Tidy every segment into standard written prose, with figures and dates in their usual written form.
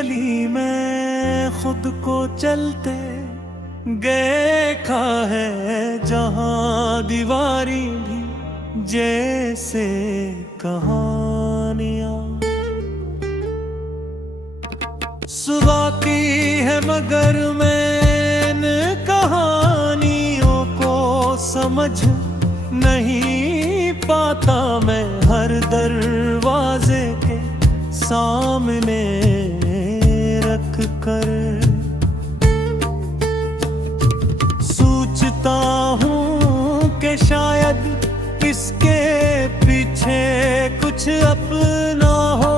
गली में खुद को चलते देखा है, जहां दीवारी भी जैसे कहानियां। सुबह की है मगर मैं इन कहानियों को समझ नहीं पाता। मैं हर दरवाजे के सामने रख कर सोचता हूँ कि शायद इसके पीछे कुछ अपना हो,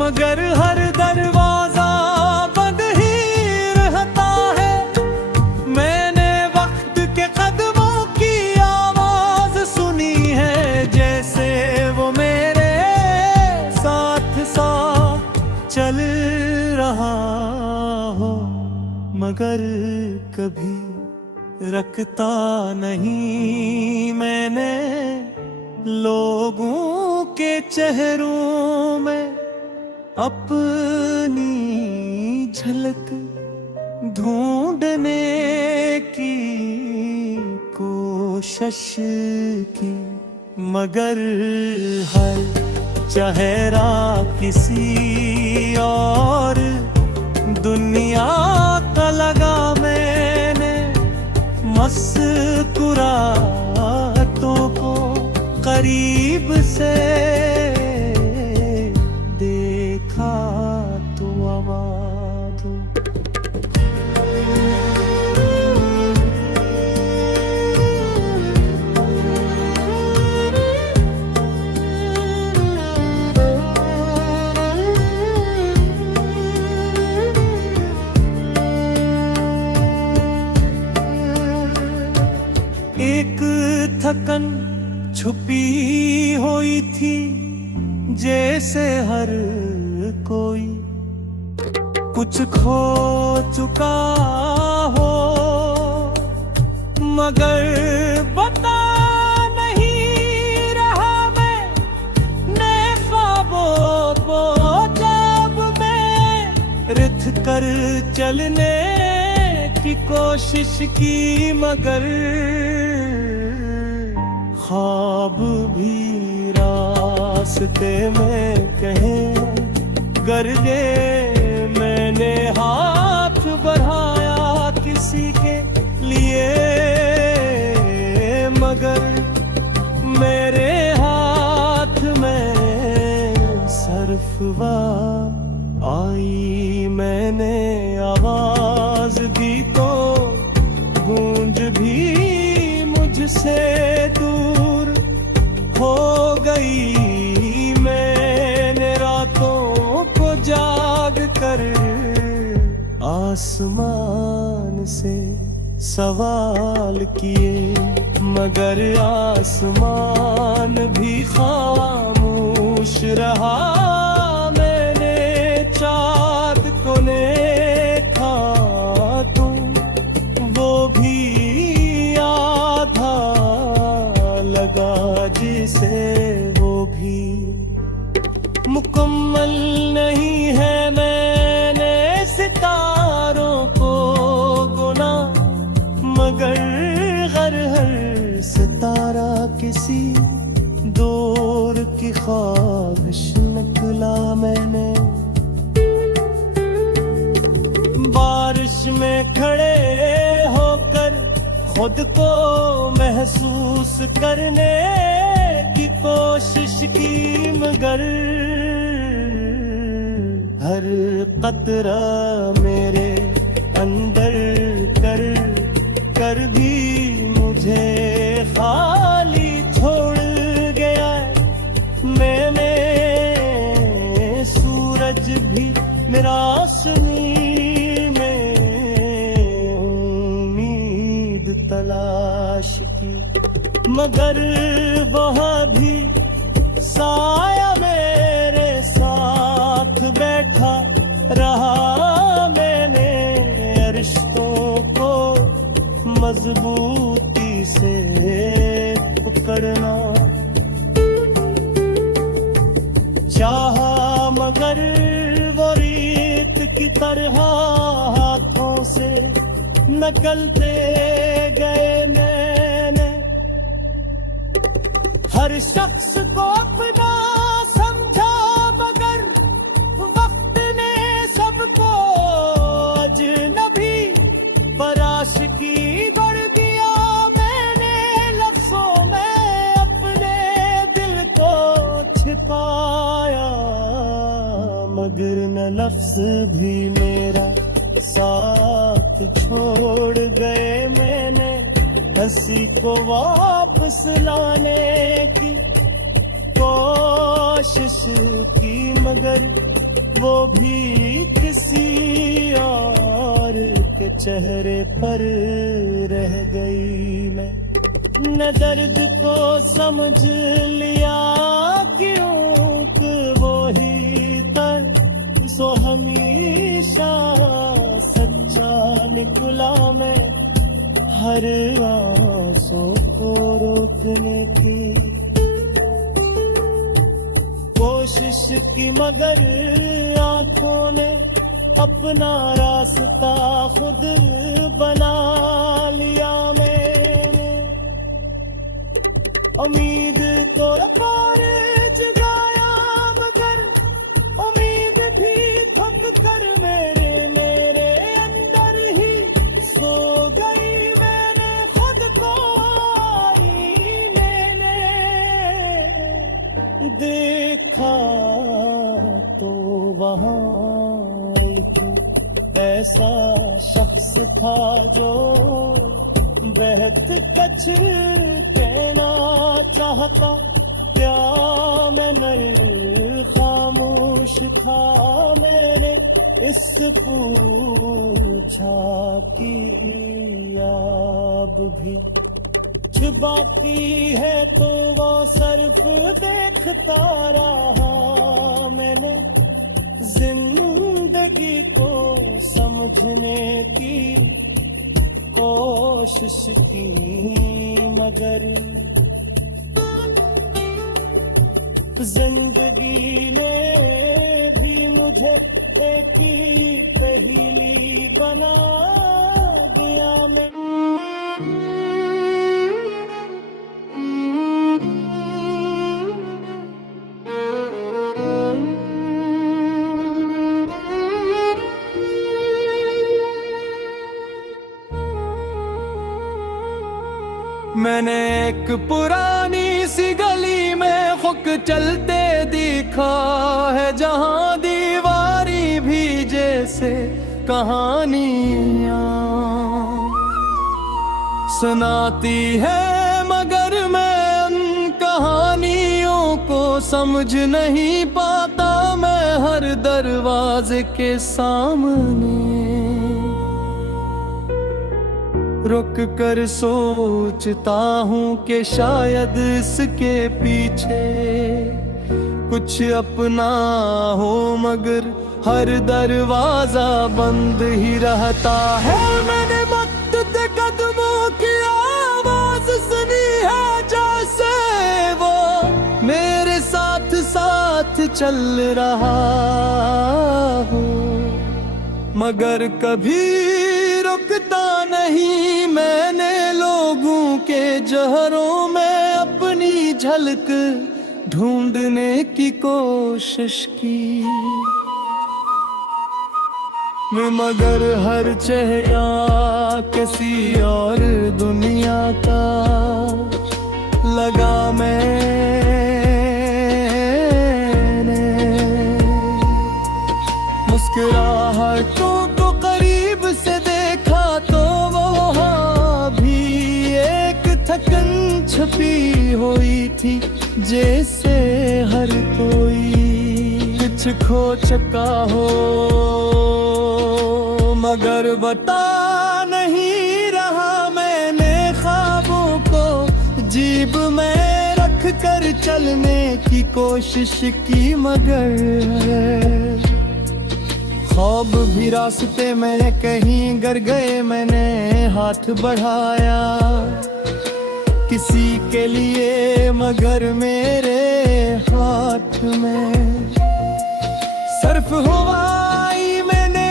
मगर हर दरवाजा बंद ही रहता है। मैंने वक्त के कदमों की आवाज सुनी है, जैसे वो मेरे साथ साथ चल रहा हो, मगर कभी रखता नहीं मैंने लोगों के चेहरों में अपनी झलक ढूंढने की कोशिश की, मगर हर चेहरा किसी और दुनिया का लगा। मैंने मुस्कुराहटों को करीब से देखा तो आवाज़। एक थकन छुपी हुई थी, जैसे हर कोई कुछ खो चुका हो, मगर बता नहीं रहा मैं ने ख्वाबों को। जब मैं रिथ कर चलने की कोशिश की, मगर ख्वाब भी रास्ते में कहीं गर गए। मैंने हाथ बढ़ाया किसी के लिए, मगर मेरे हाथ में सरफवा आई। मैंने आवाज दी तो गूंज भी मुझसे दूर हो गई। मैंने रातों को जाग कर आसमान से सवाल किए, मगर आसमान भी खामोश रहा। मैंने चाँद को देखा तो वो भी आधा लगा, जिसे वो भी मुकम्मल नहीं है। मैंने सितारों को गुना, मगर हर सितारा किसी दौर की ख्वाहिश निकला। मैंने बारिश में खड़े होकर खुद को महसूस करने की कोशिश की, मगर हर कतरा मेरे अंदर कर भी मुझे खाली छोड़ गया। मैंने सूरज भी मेरा रोशनी में उम्मीद तलाश की, मगर वहाँ भी साया मेरे साथ बैठा रहा। मैंने रिश्तों को मजबूती से पकड़ना चाहा, मगर वो रीत की तरह हाथों से नकलते गए मैंने। हर शख्स को अपना समझा मगर वक्त ने सबको अजनबी। पर आशिकी गढ़ दिया मैंने लफ्जों में अपने दिल को छिपाया। मगर न लफ्ज भी मेरा साथ छोड़ गए मैंने। हंसी को वापस लाने की कोशिश की मगर वो भी किसी और के चेहरे पर रह गई। मैं न दर्द को समझ लिया क्यों कि वो ही दर्द सो हमेशा सच्चा निकला। मैं हर आंसू को रोकने की कोशिश की मगर आंखों ने अपना रास्ता खुद बना लिया। मैंने उम्मीद को रफ्तार जगाया मगर उम्मीद भी थक कर मेरे अंदर ही सो गई। मैंने खुद को आईने में देखा तो वहाँ एक ऐसा शख्स था जो बेहद कछ कहना चाहता। क्या मैं खामोश था। मैंने इस पूछा कि अब भी बाकी है तो वो सिर्फ देखता रहा। मैंने जिंदगी को समझने की कोशिश की मगर जिंदगी ने भी मुझे एक ही पहेली बना दिया। मैं मैंने एक पुरानी सी गली में खुक चलते देखा है जहां दीवारी भी जैसे कहानियां सुनाती है मगर मैं उन कहानियों को समझ नहीं पाता। मैं हर दरवाजे के सामने रुक कर सोचता हूँ कि शायद इसके पीछे कुछ अपना हो मगर हर दरवाजा बंद ही रहता है। मैंने वक्त के कदमों की आवाज सुनी है जैसे वो मेरे साथ साथ चल रहा हो मगर कभी रुकता नहीं। मैंने लोगों के जहरों में अपनी झलक ढूंढने की कोशिश की मगर हर चेहरा किसी और दुनिया का लगा। मैंने मुस्कुराहटों को करीब से देखा तो वहाँ भी एक थकन छुपी हुई थी जैसे हर कोई कुछ खो चुका हो मगर बता नहीं रहा। मैंने ख्वाबों को जीब में रख कर चलने की कोशिश की मगर ख्वाब भी रास्ते में कहीं गिर गए। मैंने हाथ बढ़ाया किसी के लिए मगर मेरे हाथ में सर्फ हुआ। मैंने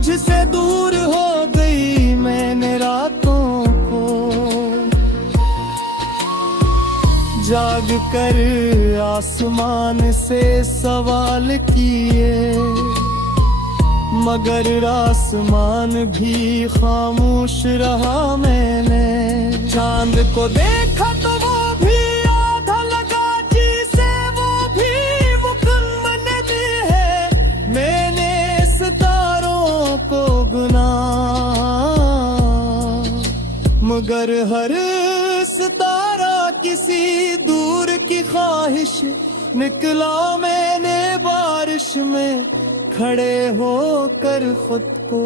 तुझसे दूर हो गई मैंने रातों को जाग कर आसमान से सवाल किए, मगर आसमान भी खामोश रहा। मैंने चांद को देखा तो वो भी आधा लगा जी से, वो भी मुकम्मल नहीं है। मैंने सितारों को गुना, मगर हर सितारा किसी दूर की ख्वाहिश निकला। मैंने बारिश में खड़े होकर खुद को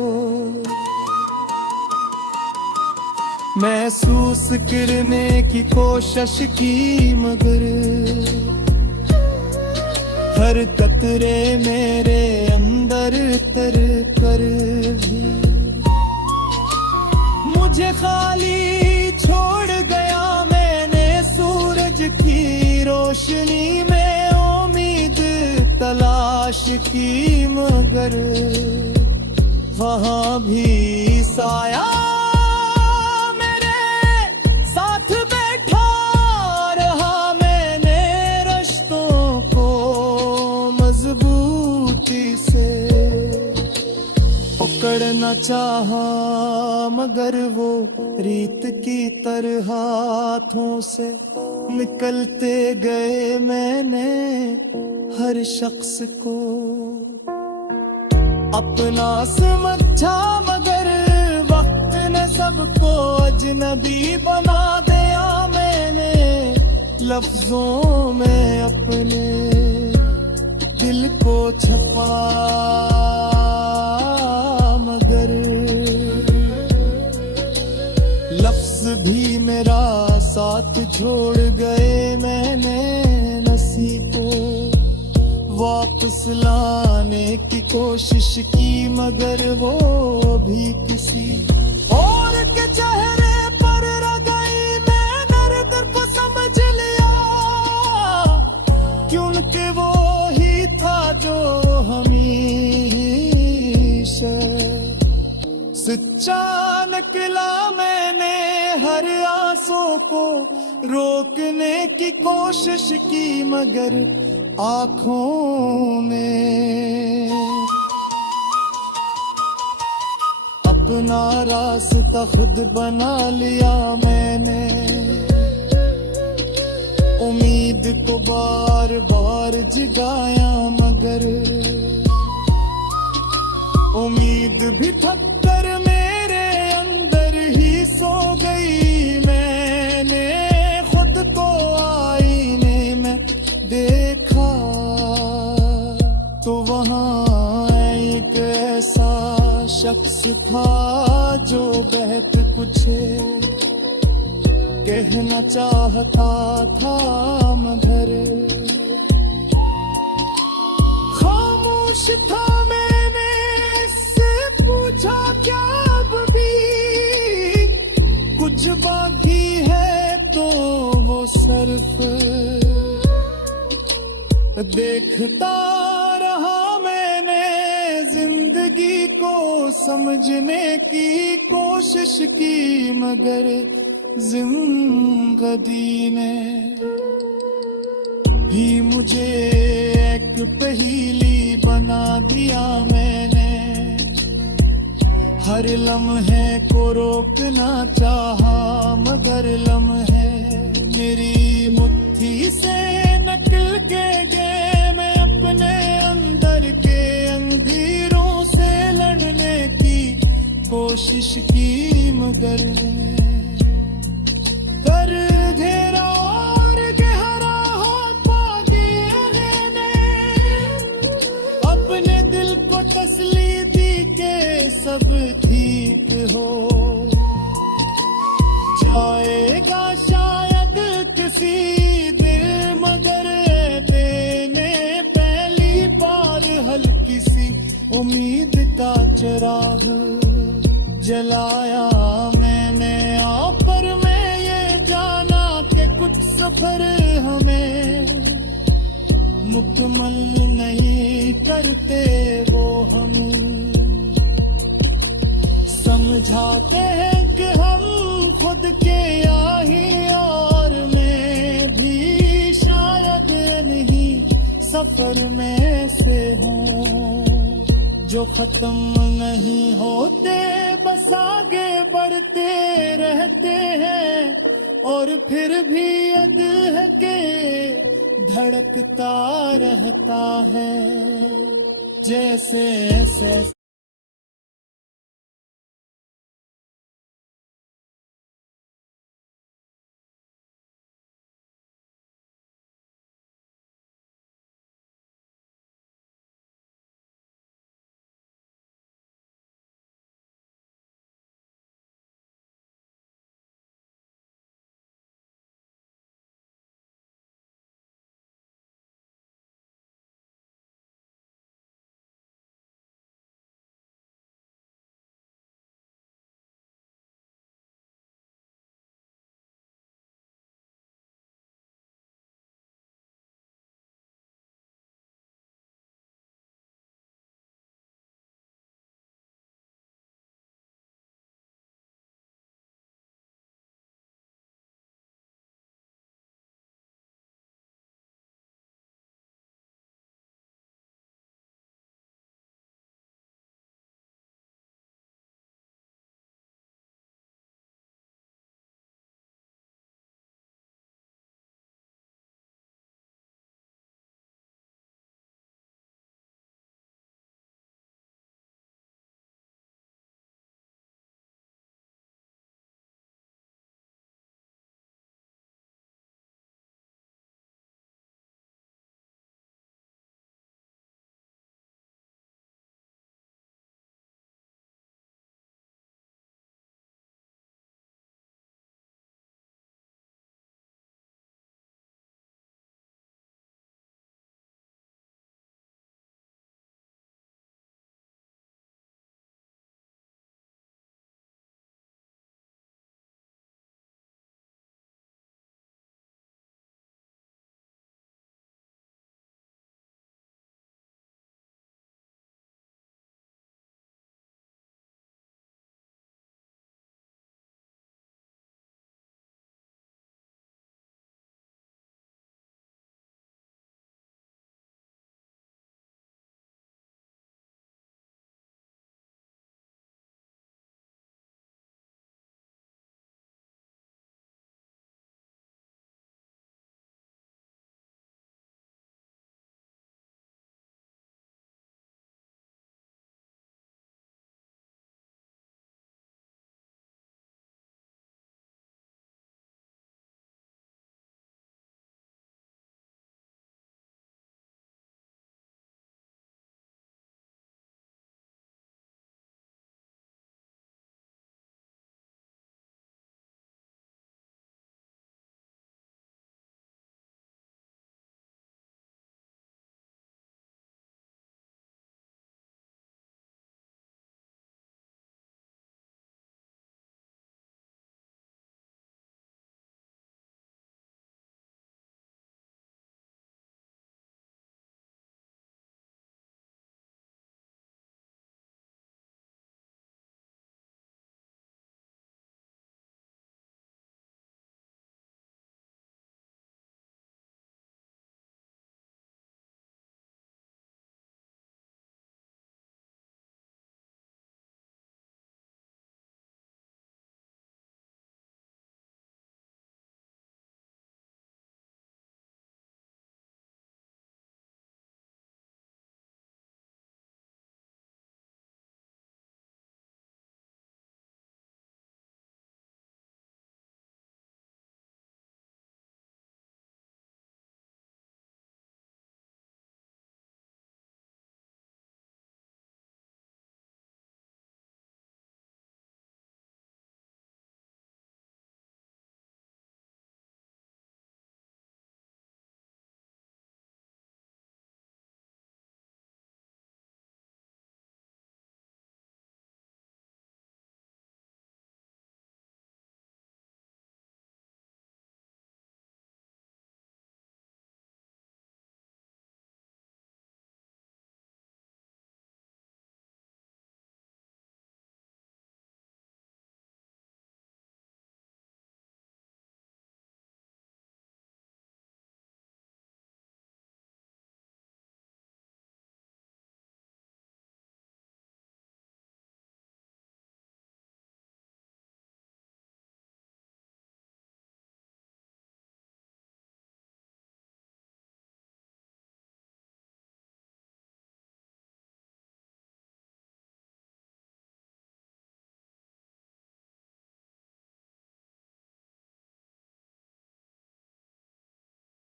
महसूस करने की कोशिश की, मगर हर कतरे मेरे अंदर तर कर भी मुझे खाली छोड़ गया। मैंने सूरज की रोशनी में उम्मीद तलाश की, मगर वहाँ भी साया पकड़ना चाहा, मगर वो रीत की तरह हाथों से निकलते गए। मैंने हर शख्स को अपना समझा, मगर वक्त ने सबको अजनबी बना दिया। मैंने लफ्जों में अपने दिल को छपा, मगर लफ्ज भी मेरा साथ छोड़ गए। मैंने नसीब को वापस लाने की कोशिश की, मगर वो भी किसी और के चेहरे पर रह गई। मैंने दर्द को समझ लिया, क्योंकि वो ही था जो सच्चा निकला। मैंने हर आंसू को रोकने की कोशिश की, मगर आँखों में अपना रास्ता खुद बना लिया। मैंने उम्मीद को बार बार जगाया, मगर उम्मीद भी थक कर मेरे अंदर ही सो गई। मैंने खुद को आईने में देखा तो वहाँ एक ऐसा शख्स था जो बहक कुछ कहना चाहता था, मगर खामोश था। पूछा क्या अब भी कुछ बाकी है, तो वो सिर्फ देखता रहा। मैंने जिंदगी को समझने की कोशिश की, मगर जिंदगी ने भी मुझे एक पहेली बना दिया। मैंने हर लम्हे को रोकना चाहा, मगर लम्हे मेरी मुट्ठी से निकल के गए। मैं अपने अंदर के अंधेरों से लड़ने की कोशिश की, मगर कर घेरा और गहरा हो पागे ने अपने दिल को तसल्ली दी के सब ठीक हो जाएगा शायद किसी दिन, मगर देने पहली बार हल्की सी उम्मीद का चिराग जलाया मैंने। आप पर मैं ये जाना कि कुछ सफर हमें मुकम्मल नहीं करते वो हम समझाते हैं कि हम खुद के आही और मैं भी शायद नहीं सफर में से हूँ जो खत्म नहीं होते, बस आगे बढ़ते रहते हैं और फिर भी यद है के धड़कता रहता है जैसे ऐसे